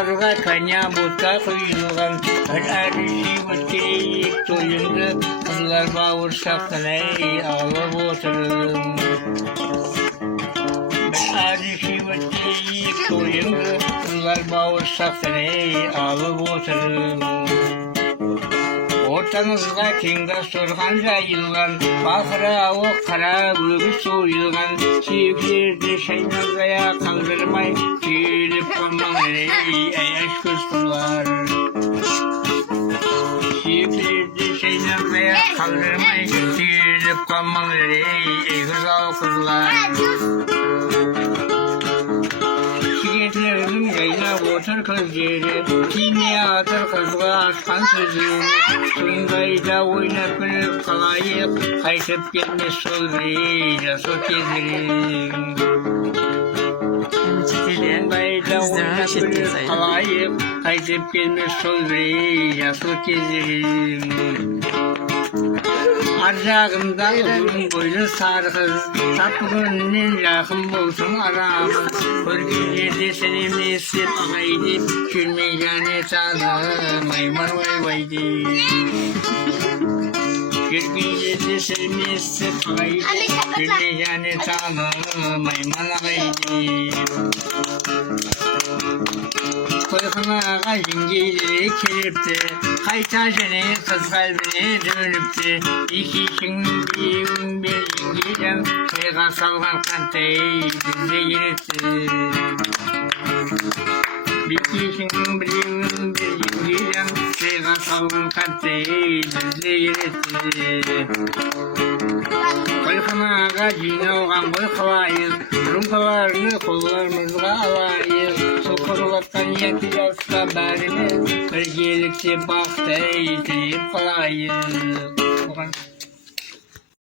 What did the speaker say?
Karga kanya botta kuyulgan her erişi vakit toyunda kızlar bağırsak ey ağlıp oturun. Her erişi vakit toyunda kızlar bağırsak ey ağlıp oturun. Ortanızda kinga sorgan jayılgan, bakıra o kara böbü soyulgan, çiğirde şaynazaya kaldırmay, çiğirip kalman ey aşk kızlar. Çiğirde şaynazaya kaldırmay, çiğirip kalman ey güzel kızlar. Şirketlerin gayna otur kız yeri, kine atır kızga açkan sözü. Sundayda oynap gülüp kalayıp, kaytıp gelmez sol biriyle sok ezirim. Sundayda oynap gülüp kalayıp, kaytıp gelmez sol biriyle sok ezirim. Arjağında uzun boylu sarı kız, tatlı gönlün yakın bolsun aramız. Körgün yerde seni mesir ağaydı, gülmeyene canım aymar vay vaydı. Körgün yerde seni mesir ağaydı, gülmeyene canım aymar ağaydı. Koykanağa jingeyle kelipti, kayta jene kız kalbine dönüpti. İkişin bir jingeyden, kayga salgan kantay bize yeretti. İkişin bir jingeyden, kayga salgan kantay bize yeretti. Koykanağa jinoğan koykalayız, rumpalarını kollarımızga alayız. Sokurulattan yeti yazsa berimiz, bir gelikçe baktay deyip kalayız.